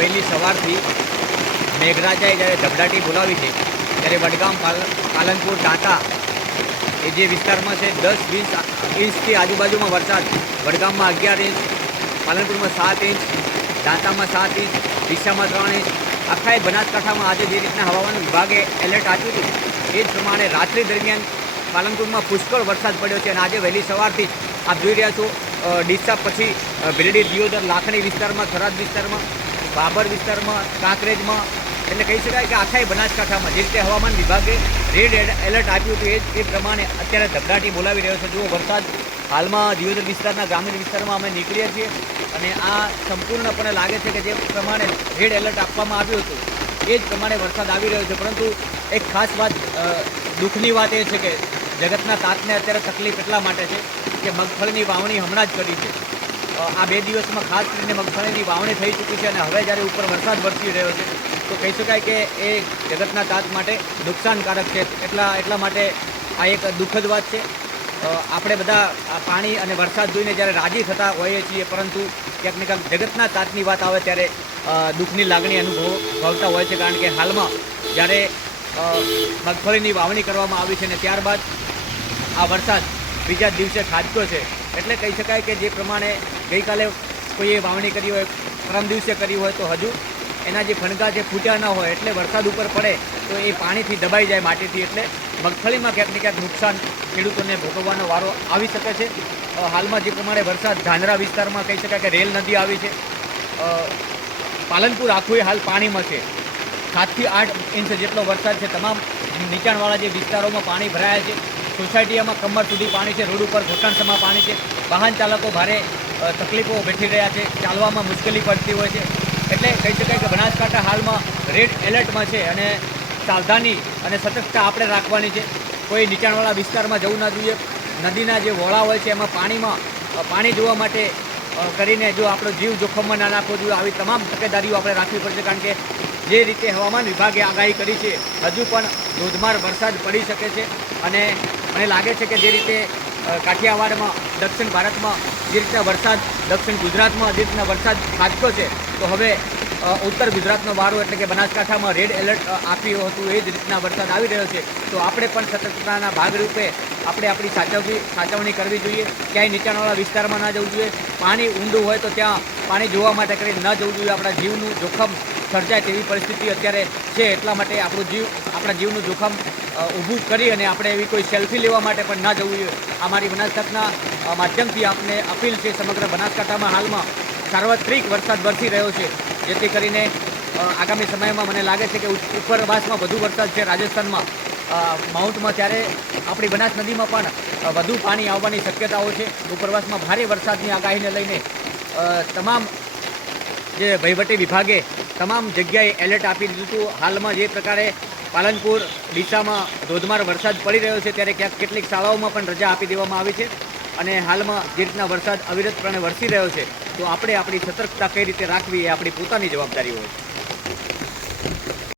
વહેલી સવારથી મેઘરાજાએ જ્યારે ધબડાટી બોલાવી છે ત્યારે વડગામ, પાલનપુર, દાંતા એ જે વિસ્તારમાં છે 10-20 ઇંચથી આજુબાજુમાં વરસાદ. વડગામમાં 11 ઇંચ, પાલનપુરમાં 7 ઇંચ, દાંતામાં 7 ઇંચ, ડીસામાં 3 ઇંચ. આખા બનાસકાંઠામાં આજે જે રીતના હવામાન વિભાગે એલર્ટ આપ્યું હતું એ જ પ્રમાણે રાત્રિ દરમિયાન પાલનપુરમાં પુષ્કળ વરસાદ પડ્યો છે. અને આજે વહેલી સવારથી જ આપ જોઈ રહ્યા છો ડીસા પછી ભીલડી, દિયોદર, લાખણી વિસ્તારમાં, થરાદ વિસ્તારમાં, બાબર વિસ્તારમાં, કાંકરેજમાં, એટલે કહી શકાય કે આખા બનાસકાંઠામાં જે રીતે હવામાન વિભાગે રેડ એલર્ટ આપ્યું હતું એ પ્રમાણે અત્યારે ધબડાટી બોલાવી રહ્યો છે. જુઓ વરસાદ હાલમાં દિયોદર વિસ્તારના ગ્રામીણ વિસ્તારમાં અમે નીકળ્યા છીએ અને આ સંપૂર્ણપણે લાગે છે કે જે પ્રમાણે રેડ એલર્ટ આપવામાં આવ્યું હતું એ જ પ્રમાણે વરસાદ આવી રહ્યો છે. પરંતુ એક ખાસ વાત, દુઃખની વાત એ છે કે જગતના તાતને અત્યારે તકલીફ એટલા માટે છે કે મગફળીની વાવણી હમણાં જ કરી છે. આ 2 દિવસમાં ખાસ કરીને મગફળીની વાવણી થઈ ચૂકી છે અને હવે જ્યારે ઉપર વરસાદ વરસી રહ્યો છે તો કહી શકાય કે એ જગતના તાત માટે નુકસાનકારક છે. એટલા માટે આ એક દુઃખદ વાત છે. આપણે બધા પાણી અને વરસાદ જોઈને જ્યારે રાજી થતા હોઈએ છીએ, પરંતુ ક્યાંક ને ક્યાંક જગતના તાતની વાત આવે ત્યારે દુઃખની લાગણી અનુભવતા હોય છે. કારણ કે હાલમાં જ્યારે મગફળીની વાવણી કરવામાં આવી છે ને ત્યારબાદ આ વરસાદ બીજા દિવસે ખાબક્યો છે, એટલે કહી શકાય કે જે પ્રમાણે ગઈકાલે કોઈએ વાવણી કરી હોય, પરમ દિવસે કરી હોય તો હજુ એના જે ફણગા જે ફૂટ્યા ન હોય, એટલે વરસાદ ઉપર પડે તો એ પાણીથી દબાઈ જાય માટીથી, એટલે મગફળીમાં ક્યાંક ને ક્યાંક નુકસાન ખેડૂતોને ભોગવવાનો વારો આવી શકે છે. હાલમાં જે પ્રમાણે વરસાદ ધાંધરા વિસ્તારમાં કહી શકાય કે રેલ નદી આવી છે. પાલનપુર આખું હાલ પાણીમાં છે. 7 થી 8 ઇંચ જેટલો વરસાદ છે. તમામ નીચાણવાળા જે વિસ્તારોમાં પાણી ભરાયા છે. સોસાયટીઓમાં કમર સુધી પાણી છે. રોડ ઉપર ઘૂંટણસમાં પાણી છે. વાહન ચાલકો ભારે તકલીફો વેઠી રહ્યા છે. ચાલવામાં મુશ્કેલી પડતી હોય છે. એટલે કહી શકાય કે બનાસકાંઠા હાલમાં રેડ એલર્ટમાં છે અને સાવધાની અને સતર્કતા આપણે રાખવાની છે. કોઈ નીચાણવાળા વિસ્તારમાં જવું ના જોઈએ. નદીના જે વોળા હોય છે એમાં પાણી જોવા માટે કરીને જો આપણો જીવ જોખમમાં ના નાખવો જોઈએ. આવી તમામ તકેદારીઓ આપણે રાખવી પડશે. કારણ કે જે રીતે હવામાન વિભાગે આગાહી કરી છે હજુ પણ ધોધમાર વરસાદ પડી શકે છે. અને મને લાગે છે કે જે રીતે કાઠિયાવાડમાં, દક્ષિણ ભારતમાં જે રીતના વરસાદ, દક્ષિણ ગુજરાતમાં જે રીતના વરસાદ ખાબક્યો છે, તો હવે ઉત્તર ગુજરાતનો વારો એટલે કે બનાસકાંઠામાં રેડ એલર્ટ આપ્યું હતું એ જ રીતના વરસાદ આવી રહ્યો છે. તો આપણે પણ સતર્કતાના ભાગરૂપે આપણે આપણી સાચવણી કરવી જોઈએ. ક્યાંય નીચાણવાળા વિસ્તારમાં ના જવું જોઈએ. પાણી ઊંડું હોય તો ત્યાં પાણી જોવા માટે કરીને ન જવું જોઈએ. આપણા જીવનું જોખમ સર્જાય તેવી પરિસ્થિતિ અત્યારે છે, એટલા માટે આપણા જીવનું જોખમ ઊભું કરી અને આપણે એવી કોઈ સેલ્ફી લેવા માટે પણ ના જવું જોઈએ. આ મારી બનાસકાંઠાના માધ્યમથી આપને અપીલ છે. સમગ્ર બનાસકાંઠામાં હાલમાં સાર્વત્રિક વરસાદ વરસી રહ્યો છે, જેથી કરીને આગામી સમયમાં મને લાગે છે કે ઉપરવાસમાં વધુ વરસાદ છે, રાજસ્થાનમાં, માઉન્ટમાં, ત્યારે આપણી બનાસ નદીમાં પણ વધુ પાણી આવવાની શક્યતાઓ છે. ઉપરવાસમાં ભારે વરસાદની આગાહીને લઈને તમામ જે વહીવટી વિભાગે તમામ જગ્યાએ એલર્ટ આપી દીધું હતું. હાલમાં જે પ્રકારે પાલનપુર, ડીસામાં ધોધમાર વરસાદ પડી રહ્યો છે ત્યારે ક્યાંક કેટલીક શાળાઓમાં પણ રજા આપી દેવામાં આવી છે. અને હાલમાં જે રીતના વરસાદ અવિરતપણે વરસી રહ્યો છે તો આપણે આપણી સતર્કતા કઈ રીતે રાખવી એ આપણી પોતાની જવાબદારી હોય છે.